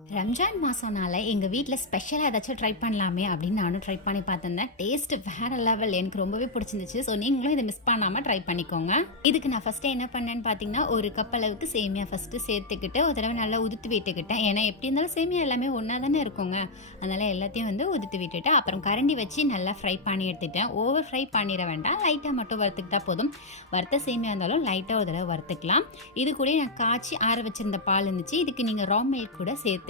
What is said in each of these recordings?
ரம்ஜான் மாசம்னால எங்க வீட்ல ஸ்பெஷலா ஏதாச்சும் ட்ரை பண்ணலாமே அப்படின்னு நானும் ட்ரை பண்ணி பார்த்திருந்தேன். டேஸ்ட் வேற லெவல், எனக்கு ரொம்பவே பிடிச்சிருந்துச்சு. ஸோ நீங்களும் இதை மிஸ் பண்ணாம ட்ரை பண்ணிக்கோங்க. இதுக்கு நான் ஃபர்ஸ்ட் என்ன பண்ணேன்னு பார்த்தீங்கன்னா, ஒரு கப் அளவுக்கு சேமியா ஃபர்ஸ்ட் சேர்த்துக்கிட்டு ஒரு தடவை நல்லா உதுத்து விட்டுக்கிட்டேன். ஏன்னா எப்படி இருந்தாலும் சேமியா எல்லாமே ஒன்றா தானே இருக்குங்க. அதனால எல்லாத்தையும் உதுத்து விட்டுட்டு அப்புறம் கரண்டி வச்சு நல்லா ஃப்ரை பண்ணி எடுத்துட்டேன். ஓவர் ஃப்ரை பண்ணிட வேண்டாம், லைட்டாக மட்டும் வறுத்துக்கிட்டா போதும். வறுத்த சேமியா இருந்தாலும் லைட்டாக ஒரு தடவை வறுத்துக்கலாம். இது கூட நான் காய்ச்சி ஆற வச்சிருந்த பால் இருந்துச்சு. இதுக்கு நீங்கள் ரா மில்க் கூட சேர்த்துக்கலாம்.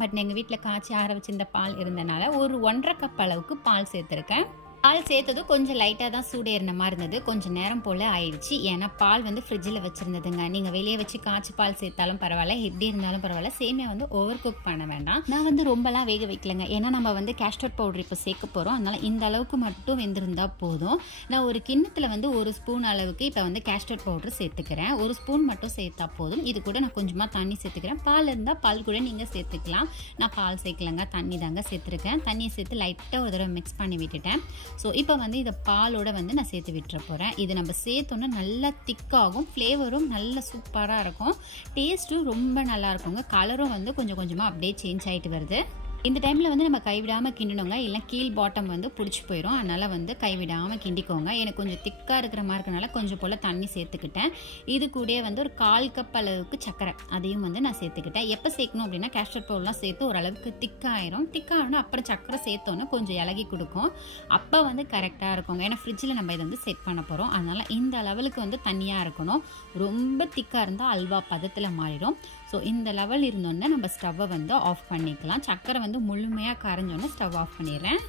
பட் எங்கள் வீட்டில் காய்ச்சி ஆற வச்சிருந்த பால் இருந்தனால ஒரு 1.5 கப் அளவுக்கு பால் சேர்த்துருக்கேன். பால் சேர்த்ததும் கொஞ்சம் லைட்டாக தான் சூடேறின மாதிரி இருந்தது. கொஞ்சம் நேரம் போல் ஆயிடுச்சு. ஏன்னா பால் ஃப்ரிட்ஜில் வச்சுருந்ததுங்க. நீங்கள் வெளியே வச்சு காய்ச்சி பால் சேர்த்தாலும் பரவாயில்ல, எப்படி இருந்தாலும் பரவாயில்ல. சேமியா ஓவர் குக் பண்ண வேண்டாம். நான் ரொம்பலாம் வேக வைக்கலைங்க. ஏன்னா நம்ம கேஸ்டர்ட் பவுடர் இப்போ சேர்க்க போகிறோம். அதனால் இந்த அளவுக்கு மட்டும் வெந்திருந்தால் போதும். நான் ஒரு கிண்ணத்தில் 1 ஸ்பூன் அளவுக்கு இப்போ கேஸ்டர்ட் பவுடர் சேர்த்துக்கிறேன். 1 ஸ்பூன் மட்டும் சேர்த்தா போதும். இது கூட நான் கொஞ்சமாக தண்ணி சேர்த்துக்கிறேன். பால் இருந்தால் பால் கூட நீங்கள் சேர்த்துக்கலாம். நான் பால் சேர்க்கலங்க, தண்ணி தாங்க சேர்த்துருக்கேன். தண்ணியை சேர்த்து லைட்டாக ஒரு தடவை மிக்ஸ் பண்ணி விட்டுட்டேன். ஸோ இப்போ இதை பாலோட நான் சேர்த்து விட்டுற போகிறேன். இது நம்ம சேர்த்தோன்னா நல்லா திக்காகும், ஃப்ளேவரும் நல்ல சூப்பராக இருக்கும், டேஸ்ட்டும் ரொம்ப நல்லா இருக்குங்க. கலரும் கொஞ்சம் கொஞ்சமாக அப்படியே சேஞ்ச் ஆகிட்டு வருது. இந்த டைமில் நம்ம கைவிடாமல் கிண்டணுங்க, இல்லை கீழ் பாட்டம் பிடிச்சி போயிடும். அதனால் கைவிடாமல் கிண்டிக்கோங்க. எனக்கு கொஞ்சம் திக்காக இருக்கிற மாதிரி இருக்கனால கொஞ்சம் போல் தண்ணி சேர்த்துக்கிட்டேன். இது கூட ஒரு 1/4 கப் அளவுக்கு சர்க்கரை அதையும் நான் சேர்த்துக்கிட்டேன். எப்போ சேர்க்கணும் அப்படின்னா கேஸ்டர்ட் பவுடர்லாம் சேர்த்து ஓரளவுக்கு திக்காயிரும். திக்காகனா அப்புறம் சர்க்கரை சேர்த்தோன்னா கொஞ்சம் இலகி கொடுக்கும். அப்போ கரெக்டாக இருக்குங்க. ஏன்னா ஃப்ரிட்ஜில் நம்ம இதை செட் பண்ண போகிறோம். அதனால் இந்த லெவலுக்கு தண்ணியாக இருக்கணும். ரொம்ப திக்காக இருந்தால் அல்வா பதத்தில் மாறிடும். ஸோ இந்த லெவல் இருந்தோன்னே நம்ம ஸ்டவ்வை ஆஃப் பண்ணிக்கலாம். சர்க்கரை முழுமையாக கரைஞ்சோன்னே ஸ்டவ் ஆஃப் பண்ணிடுறேன்.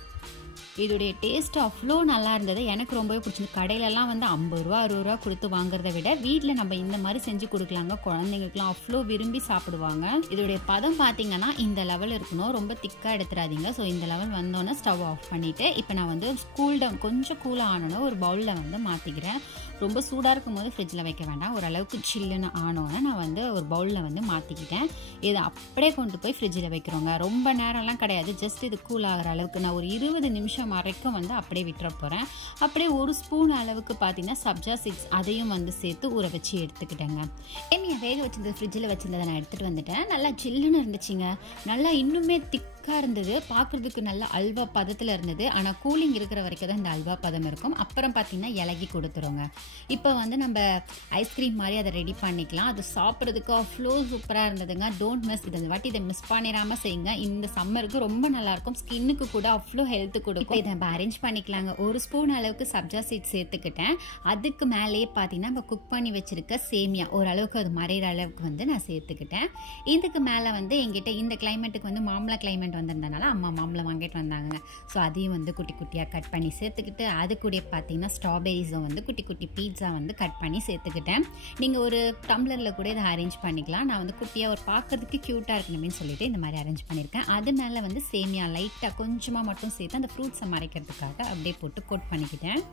இதோடைய டேஸ்ட் அவ்வளோ நல்லா இருந்தது. எனக்கு ரொம்பவே பிடிச்சிருந்து. கடையிலலாம் 50 ரூபா 60 ரூபா கொடுத்து வாங்குறத விட வீட்டில் நம்ம இந்த மாதிரி செஞ்சு கொடுக்கலாங்க. குழந்தைங்களுக்குலாம் அவ்வளோ விரும்பி சாப்பிடுவாங்க. இதோடைய பதம் பார்த்தீங்கன்னா இந்த லெவல் இருக்கணும், ரொம்ப திக்காக எடுத்துடாதீங்க. ஸோ இந்த லெவல் வந்தோன்னே ஸ்டவ் ஆஃப் பண்ணிவிட்டு இப்போ நான் கொஞ்சம் கூலாக ஆனோன்னு ஒரு பவுலில் மாற்றிக்கிறேன். ரொம்ப சூடாக இருக்கும் போது ஃப்ரிட்ஜில் வைக்க வேண்டாம். ஓரளவுக்கு சில்லுன்னு ஆனோன்னு நான் ஒரு பவுலில் மாற்றிக்கிட்டேன். இதை அப்படியே கொண்டு போய் ஃப்ரிட்ஜில் வைக்கிறோங்க. ரொம்ப நேரம்லாம் கிடையாது, ஜஸ்ட் இது கூல் ஆகிற அளவுக்கு நான் ஒரு 20 நிமிஷம் வரைக்கும் அப்படியே விட்டுற போகிறேன். அப்படியே 1 ஸ்பூன் அளவுக்கு பார்த்தீங்கன்னா சப்ஜா சீட்ஸ் அதையும் சேர்த்து ஊற வச்சு எடுத்துக்கிட்டேங்க. சேமியா வேக வச்சிருந்தது ஃப்ரிட்ஜில் வச்சிருந்ததை நான் எடுத்துகிட்டு வந்துட்டேன். நல்லா சில்லுன்னு இருந்துச்சுங்க. நல்லா இன்னுமே திக்காக இருந்தது. பார்க்குறதுக்கு நல்லா அல்வா பதத்தில் இருந்தது. ஆனால் கூலிங் இருக்கிற வரைக்கும் தான் இந்த அல்வா பதம் இருக்கும். அப்புறம் பார்த்தீங்கன்னா இலகி கொடுத்துருங்க. இப்போ நம்ம ஐஸ்கிரீம் மாதிரி அதை ரெடி பண்ணிக்கலாம். அது சாப்பிட்றதுக்கு அவ்வளோ சூப்பராக இருந்ததுங்க. Don't miss. இந்த வாட்டி இதை மிஸ் பண்ணிடாமல் செய்யுங்க. இந்த சம்மருக்கு ரொம்ப நல்லாயிருக்கும். ஸ்கின்னுக்கு கூட அவ்வளோ ஹெல்த்து கொடுக்கும். இதை நம்ம அரேஞ்ச் பண்ணிக்கலாங்க. 1 ஸ்பூன் அளவுக்கு சப்ஜா சீட்ஸ் சேர்த்துக்கிட்டேன். அதுக்கு மேலேயே பார்த்தீங்கன்னா நம்ம குக் பண்ணி வச்சிருக்க சேமியா ஓரளவுக்கு அது மறைகிற அளவுக்கு நான் சேர்த்துக்கிட்டேன். இதுக்கு மேலே எங்கிட்ட இந்த கிளைமேட்டுக்கு மாம்பழ கிளைமேட் வந்திருந்தனால அம்மா மாம்பழம் வாங்கிட்டு வந்தாங்க. ஸோ அதையும் குட்டி குட்டியாக கட் பண்ணி சேர்த்துக்கிட்டு அது கூட பார்த்தீங்கன்னா ஸ்ட்ராபெரிஸும் குட்டி குட்டி பீட்ஸா கட் பண்ணி சேர்த்துக்கிட்டேன். நீங்கள் ஒரு டம்ளரில் கூட இதை அரேஞ்ச் பண்ணிக்கலாம். நான் குட்டியாக ஒரு பார்க்கறதுக்கு க்யூட்டாக இருக்கணும்னு சொல்லிட்டு இந்த மாதிரி அரேஞ்ச் பண்ணியிருக்கேன். அது மேலே சேமியா லைட்டாக கொஞ்சமாக மட்டும் சேர்த்து அந்த ஃப்ரூட்ஸை மறைக்கிறதுக்காக அப்படியே போட்டு கோட் பண்ணிக்கிட்டேன்.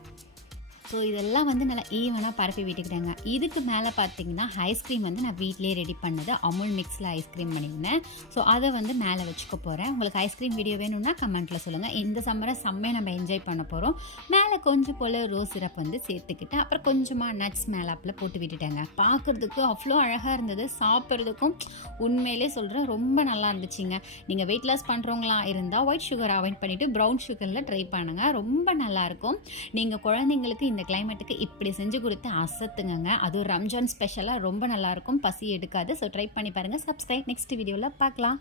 ஸோ இதெல்லாம் நல்லா ஈவனாக பரப்பி விட்டுக்கிட்டேங்க. இதுக்கு மேலே பார்த்தீங்கன்னா ஐஸ்கிரீம் நான் வீட்டிலே ரெடி பண்ணது அமுல் மிக்ஸில் ஐஸ்கிரீம் பண்ணியிருந்தேன். ஸோ அதை மேலே வச்சுக்க போகிறேன். உங்களுக்கு ஐஸ்கிரீம் வீடியோ வேணும்னா கமெண்ட்டில் சொல்லுங்கள். இந்த சம்மரை செம்மையை நம்ம என்ஜாய் பண்ண போகிறோம். மேலே கொஞ்சம் போல் ரோஸ் சிரப் சேர்த்துக்கிட்டு அப்புறம் கொஞ்சமாக நட்ஸ் மேலாப்பில் போட்டு விட்டுட்டேங்க. பார்க்குறதுக்கு அவ்வளோ அழகாக இருந்தது. சாப்பிட்றதுக்கும் உண்மையிலே சொல்கிறேன் ரொம்ப நல்லா இருந்துச்சுங்க. நீங்கள் வெயிட் லாஸ் பண்ணுறவங்களா இருந்தால் ஒயிட் சுகர் அவாய்ட் பண்ணிவிட்டு ப்ரௌன் சுகரில் ட்ரை பண்ணுங்கள். ரொம்ப நல்லாயிருக்கும். நீங்கள் குழந்தைங்களுக்கு இந்த கிளைமேட்டுக்கு இப்படி செஞ்சு கொடுத்து அசத்துங்க. அதுவும் ரம்ஜான் ஸ்பெஷலாக ரொம்ப நல்லாயிருக்கும், பசி எடுக்காது. ஸோ ட்ரை பண்ணி பாருங்கள். சப்ஸ்கிரைப். நெக்ஸ்ட் வீடியோவில் பார்க்கலாம்.